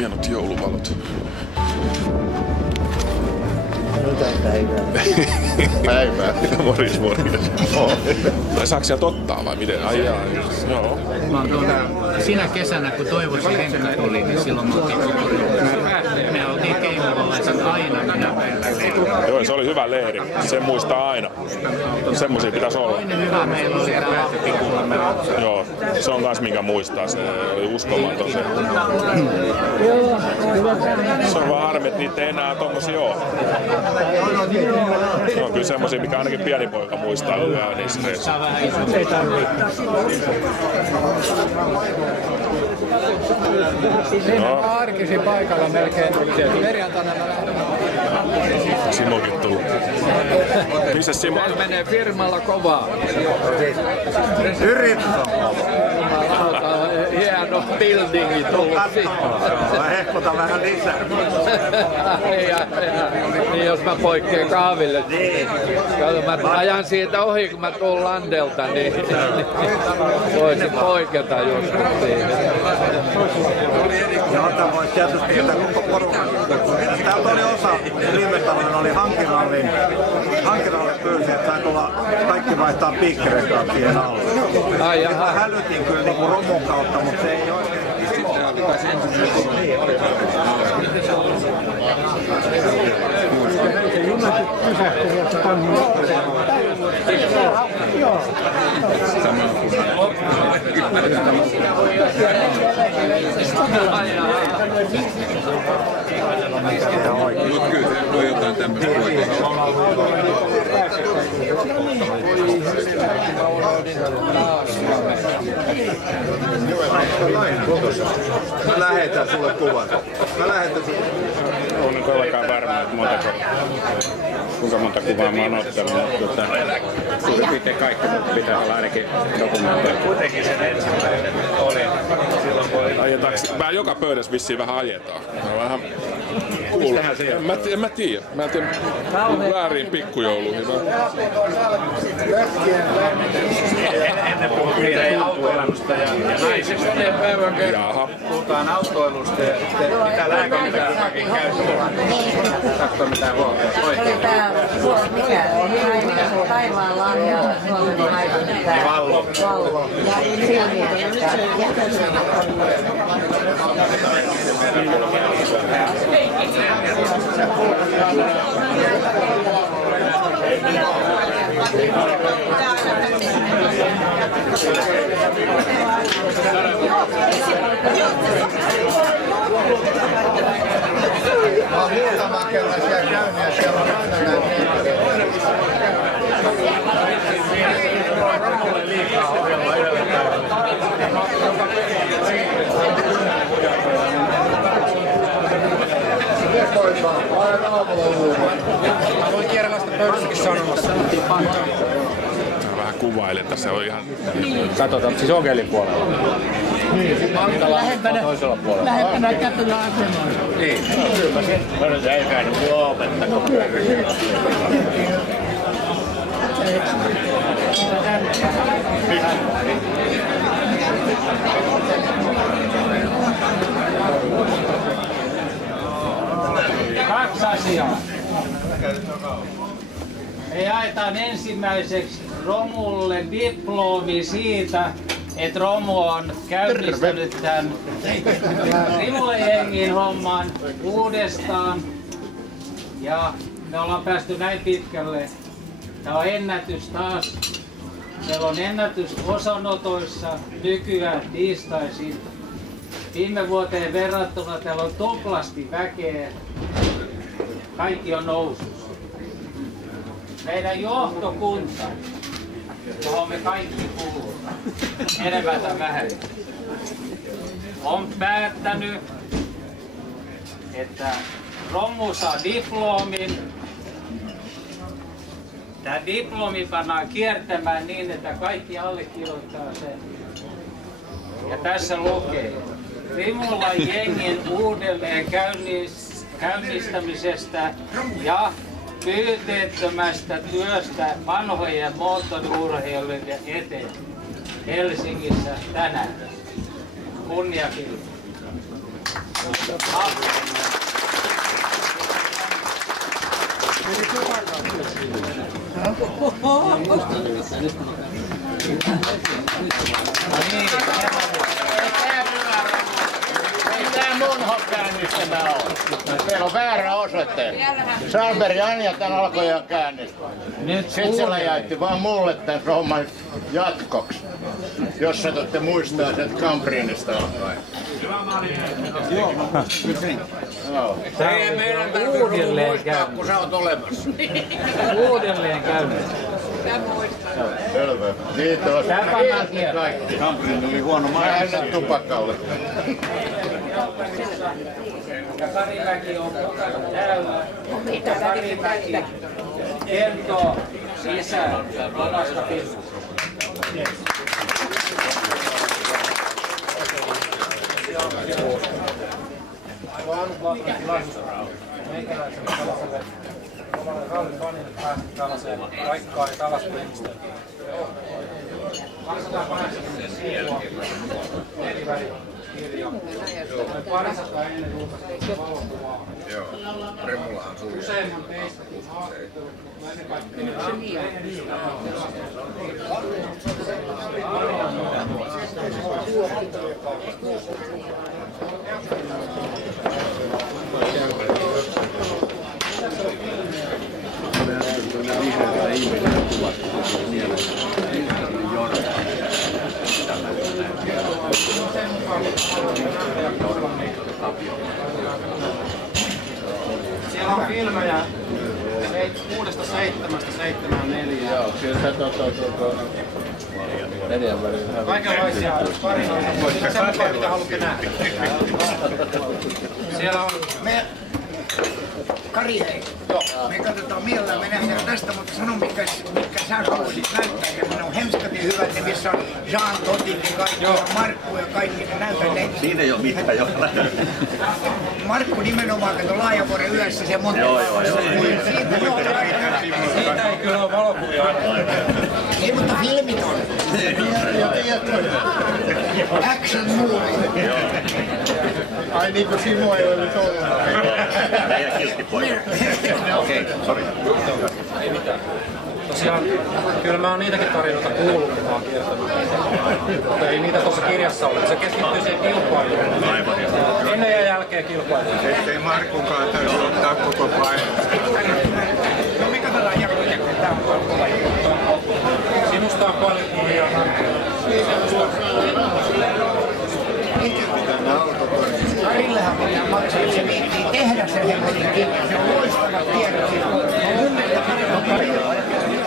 hienot jouluvalot. Päivää. Morjes. Tai saako sieltä ottaa vai miten? Ai jaa, joo. Siinä kesänä kun Toivosi Henkka tuli, niin silloin me oltiin koko me oltiin keinuvalaiset aina minä meillä. Joo, se oli hyvä leiri. Sen muistaa aina. Semmosia pitäisi olla. Toinen hyvä meillä oli tää Lappikulla. Joo, se on kans minkä muistaa. Se oli uskomaton se. Se on vaan harmi, että niitä ei enää tommosia oo. Se on kyllä semmosia, mikä ainakin pieni poika muistaa hyvää niissä reissuissa. Ei tarvii. Siinä on arkisin paikalla melkein. Perjantaina mä lähden. Simokin tullut. Missä Simo? Menee firmalla kovaa. Yritys on. Hieno buildingi tullut siihen. Hehkota vähän lisää. Niin jos mä poikkean kahville. Kato, mä ajan siitä ohi kun mä tuun Landelta, niin voisin poiketa joskus siihen. Joo, tämä voisi tietysti sitä koko porukan. Täältä oli osa, viime talven oli hankiralli pyysi, että sai tulla kaikki vaihtaa piikkirenkaat siihen alle. Mä hälytin kyllä niinku romun kautta, mutta se ei oikein. Kyllä jotain tämmöistä Mä lähetän sulle kuvan. On todellakaan varma, että kuinka monta kuvaa mä oon ottanut. Suurin piirtein kaikki, mutta pitää olla ainakin dokumentoida. Kuitenkin sen ensimmäinen oli. Vähän joka pöydässä vissiin vähän ajetaan. Vähän kuuluu. En mä tiedä. Mä en tiedä väärin pikkujouluihin. Ennen puhuttiin autoilusta ja naisista. Jaha. Puhutaan autoilusta ja mitä lääkäritämäkin käytetään. Saatko mitään huolta? Oli tää mikä? Taivaan lahja Suomen naisen. Vallo. Vallo. Ja silmiä. Mä oon muutaman kerran siellä käynyt ja siellä on aina näin. Liikaa ohjelma yhdellä Voin kierrellä sitä pöydässäkin sanomassa. Vähän kuvailen tässä on ihan. Katsotaan, siis onkelin puolella. Toisella puolella. Lähempänä kätellä asemaan. Niin. Mä nyt ei käynyt mua opettanut. Kaksi asiaa. Me jaetaan ensimmäiseksi Romulle diplomi siitä, että Romu on käynnistänyt tämän Rimulejengin homman uudestaan. Ja me ollaan päästy näin pitkälle. Tämä on ennätys taas. Meillä on ennätys osanotoissa nykyään tiistaisin. Viime vuoteen verrattuna täällä on tuplasti väkeä. Kaikki on nousussa. Meidän johtokunta, johon me kaikki kuulumme, enemmän tai vähemmän, on päättänyt, että Romu saa diplomin. Tämä diplomi pannaan kiertämään niin, että kaikki allekirjoittaa sen. Ja tässä lukee Rimulan jengin uudelleen käynnistämisestä ja pyyteettömästä työstä vanhojen moottoriurheilijoiden eteen Helsingissä tänään. Kunniakirja. Tää mun käynnistämä on. Teillä on väärä osoite. Salberg Anja tän alkoi jo käynnistää. Sitten se läjäytti vaan mulle tän homman jatkoksi. Jos satutte muistaa sen Cambrienista alkaen. Ei meidän tarvitse muistaa, kun sä oot olemassa. Uudelleen käynnistää. Selvä. Kiitos. Kiitos kaikki. Cambrien oli huono Mä en tupakka ole. Karimäki on mukana täällä. Karimäki kertoo sisään omasta firmasta. Meikäläisen tällaiselle omalle rallifanille päästä tällaiseen paikkaan ja tällaista ihmistä. 280 sivua, nelivärikirja. 200 ennen julkaistua valokuvaa. Joo, Remulahan suuri. Useimman teistä kun haastettu. Mä ennen kaikkea siellä on filmejä 6.7.74. Joo, kyllä se neljän välillä. Kaikenlaisia tarinoita. Se mukaan mitä haluatte nähdä. Siellä on... Kari, hei. Me katsotaan mielellään, me nähdään tästä, mutta sano mitkä sä haluaisit näyttää. Ja ne on hemskatin hyvät, ne missä on Jean Totin ja kaikki, ja Markku ja kaikki, ne näyttää ne. Siinä ei ole mitään jo. Markku nimenomaan, kato Laajavuoren yössä se monta. Joo. Siitä ei kyllä ole valokuvia. Ei, mutta filmit on. Action movie. Ai niin kuin Simo ei ollut ollut. Meidän kilttipoika. Okei, sori. Ei mitään. Tosiaan, kyllä mä oon niitäkin tarinoita kuullut, kun mä oon kiertänyt. Mutta ei niitä tuossa kirjassa ole. Se keskittyy siihen kilpailuun. Ennen ja jälkeen kilpailuun. Ettei Markkukaan täytyy ottaa koko paino. No me katsotaan jakkoja, kun tää on kova. Sinusta on paljon kuvia. Karillehan pitää maksaa, että se viittii tehdä sen hemmetin kirjan. Se on loistavat tiedot.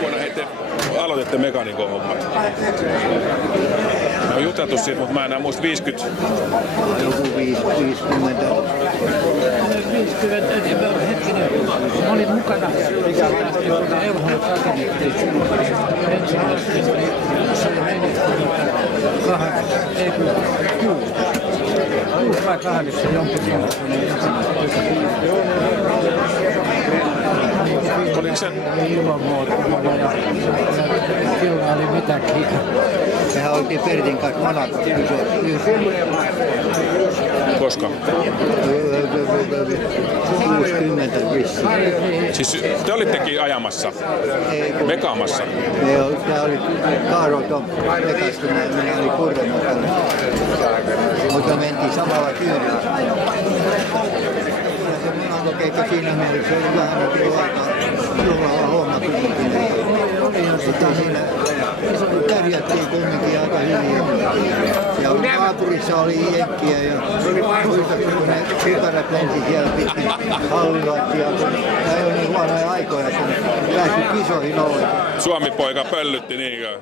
Vuonna te aloititte mekaanikon hommat. Mä oon juteltu siitä, mutta mä enää muista 50. Joku 50. 50, hetkinen. Mä olin mukana, kun Elholle rakennettiin. Ensimmäisesti se oli mennyt 6 vai 8 jonkun Oliko se? Ilmanmuotoilla ja kyllä oli mitäkin. Mehän oltiin Pertin kanssa Monacossa. Koska? 60 vissiin. Siis te olittekin ajamassa? Mekaamassa? Tämä oli Kaaro Mekasta, minä olin Kurren mukana. Mutta mentiin samalla kyydillä. Se Monaco-keikka siinä mielessä oli vähän juhlava homma kuitenkin. Mutta siinä pärjättiin kuitenkin aika hyvin. Ja naapurissa oli jenkkiä ja muistatko kun ne kypärät lensi siellä pitkin hallilattia. Tämä ei ole niin huonoja aikoja, kun päästy kisoihin ollenkaan. Suomi-poika pöllytti niinkö?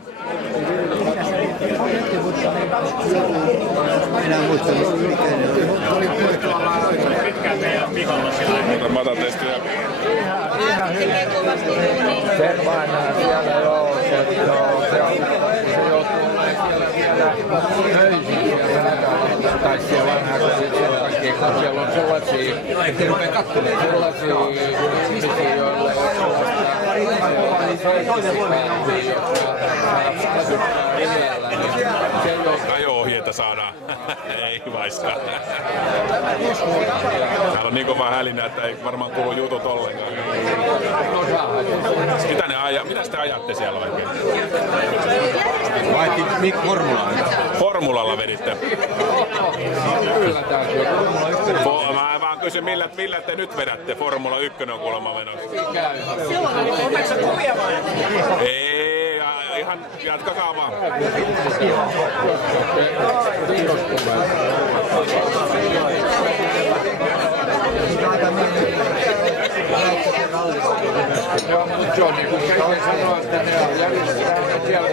Enää muista mikä ne oli. Mutta matatestiä. Sen vainaa siellä joo, se joutuu tai siellä vanhaa sen takia, kun siellä on sellaisia ihmisiä, joilla ei ole sellaista Ajo-ohjeet että saadaan. Ei vaiska. Täällä on niin kova hälinä, että ei varmaan kuulu jutut ollenkaan. Mitä te ajatte siellä oikein? Vaihti Formulalla. Formulalla veditte? Kyllä täytyy. Mä vaan kysyn, millä te nyt vedätte? Formula 1 on kuulemma menossa. Onneksi kuvia vai? Ei, ihan jatkakaa vaan. Joo, mutta se on niin kuin Keike sanoi, että ne järjestetään siellä